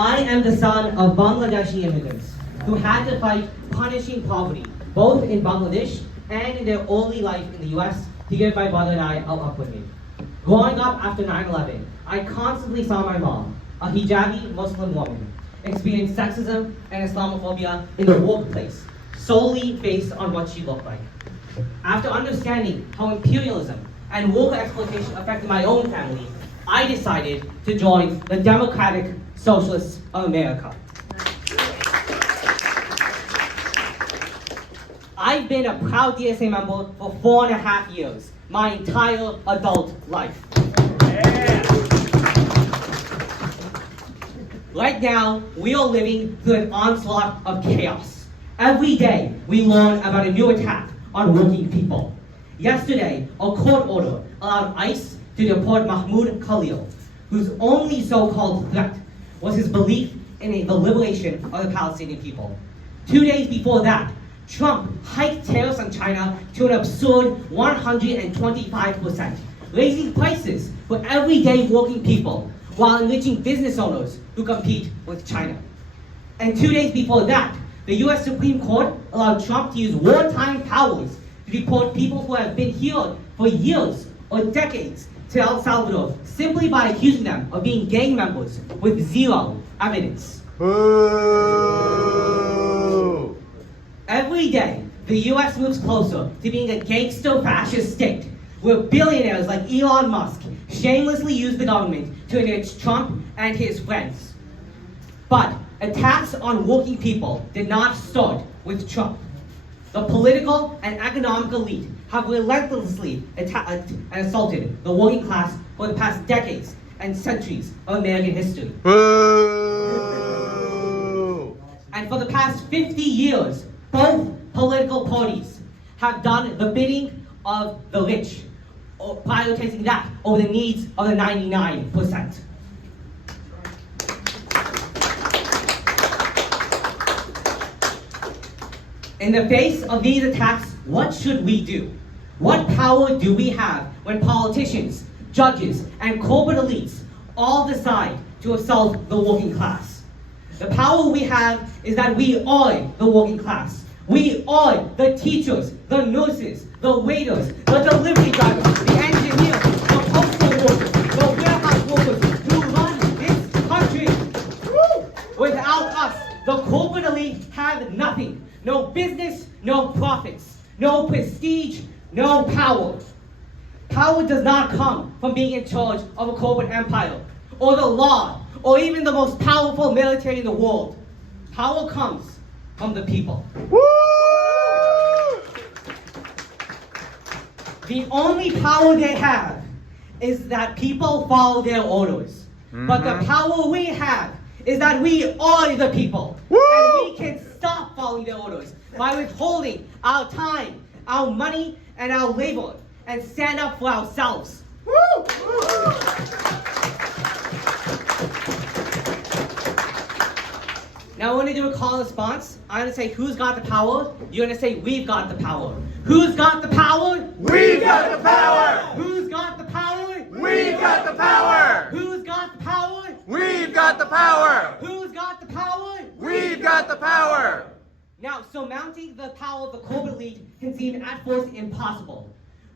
I am the son of Bangladeshi immigrants who had to fight punishing poverty, both in Bangladesh and in their early life in the US, to give my brother and I our upbringing. Growing up after 9/11, I constantly saw my mom, a hijabi Muslim woman, experience sexism and Islamophobia in the workplace, solely based on what she looked like. After understanding how imperialism and worker exploitation affected my own family, I decided to join the Democratic Socialists of America. I've been a proud DSA member for 4.5 years, my entire adult life. Yeah. Right now, we are living through an onslaught of chaos. Every day, we learn about a new attack on working people. Yesterday, a court order allowed ICE to deport Mahmoud Khalil, whose only so-called threat was his belief in the liberation of the Palestinian people. 2 days before that, Trump hiked tariffs on China to an absurd 125%, raising prices for everyday working people while enriching business owners who compete with China. And 2 days before that, the US Supreme Court allowed Trump to use wartime powers to deport people who have been here for years or decades to El Salvador simply by accusing them of being gang members with zero evidence. Boo! Every day, the US moves closer to being a gangster fascist state where billionaires like Elon Musk shamelessly use the government to enrich Trump and his friends. But attacks on working people did not start with Trump. The political and economic elite have relentlessly assaulted the working class for the past decades and centuries of American history. Boo! And for the past 50 years, both political parties have done the bidding of the rich, prioritizing that over the needs of the 99%. In the face of these attacks, what should we do? What power do we have when politicians, judges, and corporate elites all decide to assault the working class? The power we have is that we are the working class. We are the teachers, the nurses, the waiters, the delivery drivers, the engineers, the postal workers, the warehouse workers who run this country. Without us, the corporate elite have nothing. No business, no profits, no prestige, no power. Power does not come from being in charge of a corporate empire, or the law, or even the most powerful military in the world. Power comes from the people. Woo! The only power they have is that people follow their orders. But the power we have is that we are the people. Woo! And we can stop following their orders by withholding our time, our money, and our labor, and stand up for ourselves. Woo! Now we're going to do a call and response. I'm going to say, who's got the power? You're going to say, we've got the power. Who's got the power? We've got the power! Who's got the power? We've got the power! Who's got the power? We've got the power! Who's got the power? We've got the power! Now, surmounting the power of the corporate elite can seem at first impossible.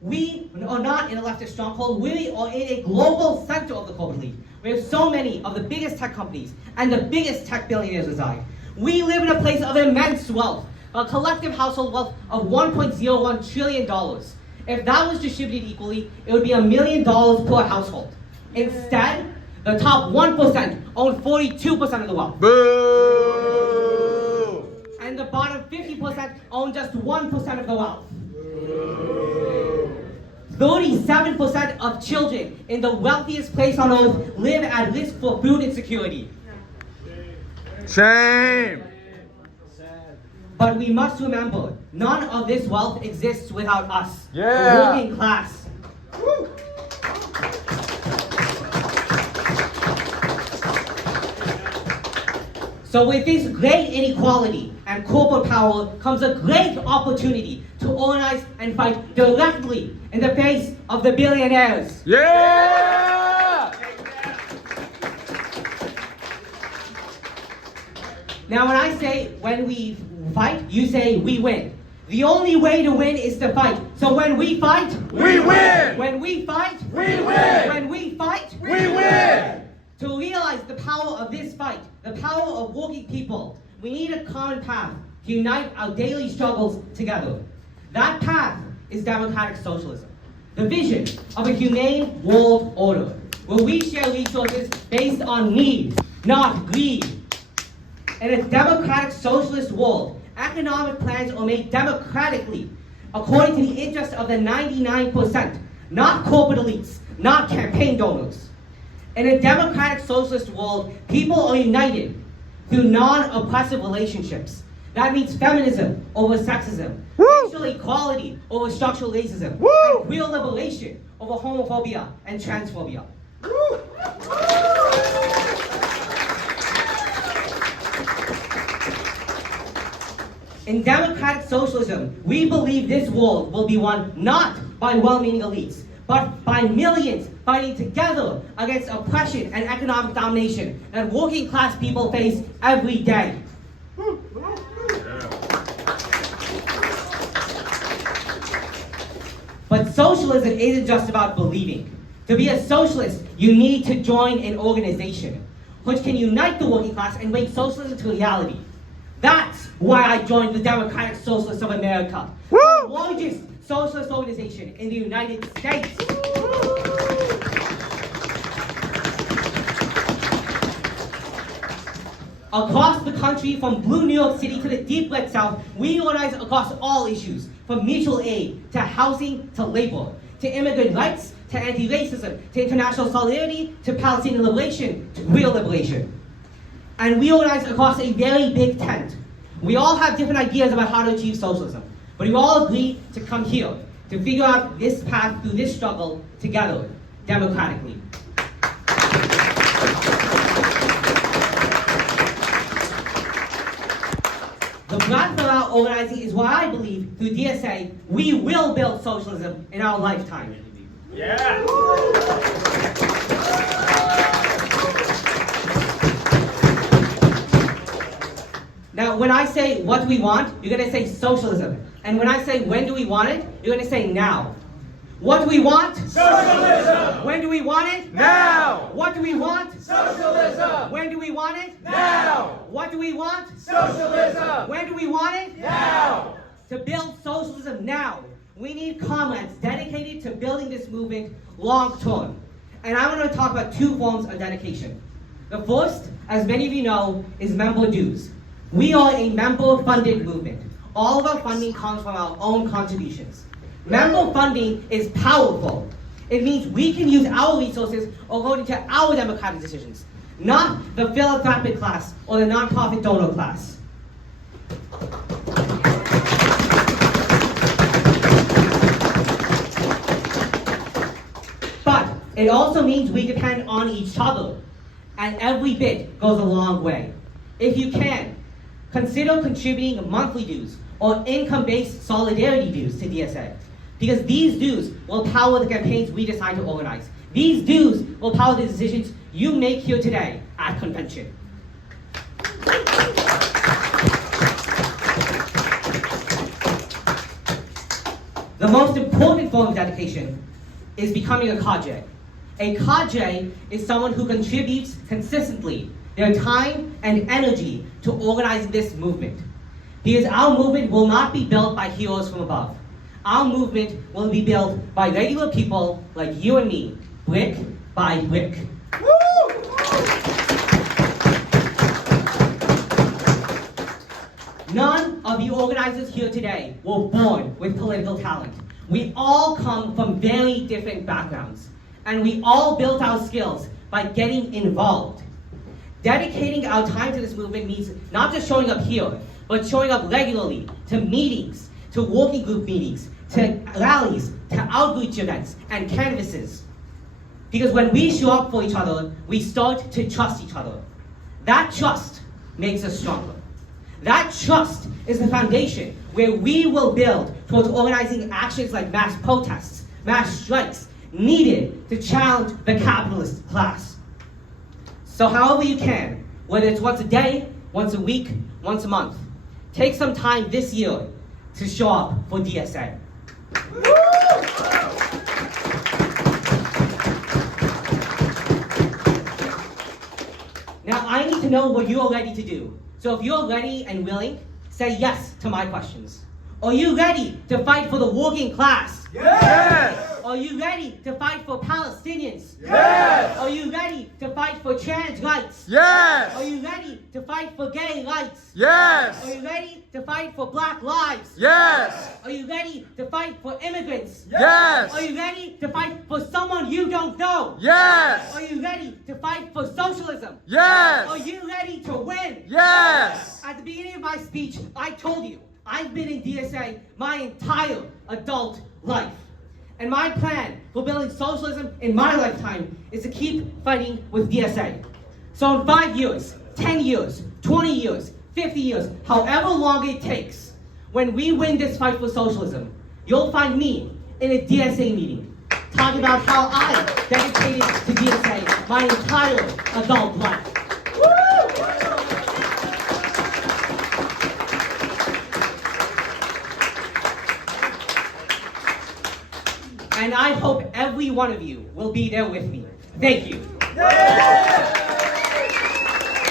We are not in a leftist stronghold. We are in a global center of the corporate elite. We have so many of the biggest tech companies and the biggest tech billionaires reside. We live in a place of immense wealth, a collective household wealth of $1.01 trillion. If that was distributed equally, it would be $1 million per household. Instead, the top 1% own 42% of the wealth. Boo! And the bottom 50% own just 1% of the wealth. 37% of children in the wealthiest place on earth live at risk for food insecurity. Shame! But we must remember, none of this wealth exists without us, the Yeah. working class. Woo! So with this great inequality and corporate power comes a great opportunity to organize and fight directly in the face of the billionaires. Yeah! Now when I say when we fight, you say we win. The only way to win is to fight. So when we fight, We win! when we fight, We win! when we fight, We win! to realize the power of this fight, the power of working people, we need a common path to unite our daily struggles together. That path is democratic socialism, the vision of a humane world order, where we share resources based on need, not greed. In a democratic socialist world, economic plans are made democratically, according to the interest of the 99%, not corporate elites, not campaign donors. In a democratic socialist world, people are united through non-oppressive relationships. That means feminism over sexism, racial equality over structural racism, and real liberation over homophobia and transphobia. In democratic socialism, we believe this world will be won not by well-meaning elites, but by millions fighting together against oppression and economic domination that working class people face every day. But socialism isn't just about believing. To be a socialist, you need to join an organization which can unite the working class and make socialism to reality. That's why I joined the Democratic Socialists of America, the largest socialist organization in the United States. Across the country, from blue New York City to the deep red South, we organize across all issues, from mutual aid, to housing, to labor, to immigrant rights, to anti-racism, to international solidarity, to Palestinian liberation, to real liberation. And we organize across a very big tent. We all have different ideas about how to achieve socialism, but we all agree to come here to figure out this path through this struggle together, democratically. The breadth of our organizing is why I believe, through DSA, we will build socialism in our lifetime. Yeah! Now, when I say what do we want, you're going to say socialism. And when I say when do we want it, you're going to say now. What do we want? Socialism! When do we want it? Now! What do we want? Socialism! When do we want it? Now! What do we want? Socialism! When do we want it? Now! To build socialism now, we need comrades dedicated to building this movement long term. And I want to talk about two forms of dedication. The first, as many of you know, is member dues. We are a member-funded movement. All of our funding comes from our own contributions. Member funding is powerful. It means we can use our resources according to our democratic decisions, not the philanthropic class or the nonprofit donor class. But it also means we depend on each other, and every bit goes a long way. If you can, consider contributing monthly dues or income-based solidarity dues to DSA, because these dues will power the campaigns we decide to organize. These dues will power the decisions you make here today at convention. The most important form of dedication is becoming a cadre. A cadre is someone who contributes consistently their time and energy to organizing this movement. Because our movement will not be built by heroes from above. Our movement will be built by regular people like you and me, brick by brick. None of you organizers here today were born with political talent. We all come from very different backgrounds, and we all built our skills by getting involved. Dedicating our time to this movement means not just showing up here, but showing up regularly to meetings, to working group meetings, to rallies, to outreach events, and canvasses. Because when we show up for each other, we start to trust each other. That trust makes us stronger. That trust is the foundation where we will build towards organizing actions like mass protests, mass strikes, needed to challenge the capitalist class. So however you can, whether it's once a day, once a week, once a month. Take some time this year to show up for DSA. Now, I need to know what you're ready to do. So if you're ready and willing, say yes to my questions. Are you ready to fight for the working class? Yes! Are you ready to fight for Palestinians? Yes! Are you ready to fight for trans rights? Yes! Are you ready to fight for gay rights? Yes! Are you ready to fight for black lives? Yes! Are you ready to fight for immigrants? Yes! Are you ready to fight for someone you don't know? Yes! Are you ready to fight for socialism? Yes! Are you ready to win? Yes! At the beginning of my speech, I told you I've been in DSA my entire adult life. And my plan for building socialism in my lifetime is to keep fighting with DSA. So in 5 years, 10 years, 20 years, 50 years, however long it takes, when we win this fight for socialism, you'll find me in a DSA meeting talking about how I dedicated to DSA my entire adult life. And I hope every one of you will be there with me. Thank you. Yeah!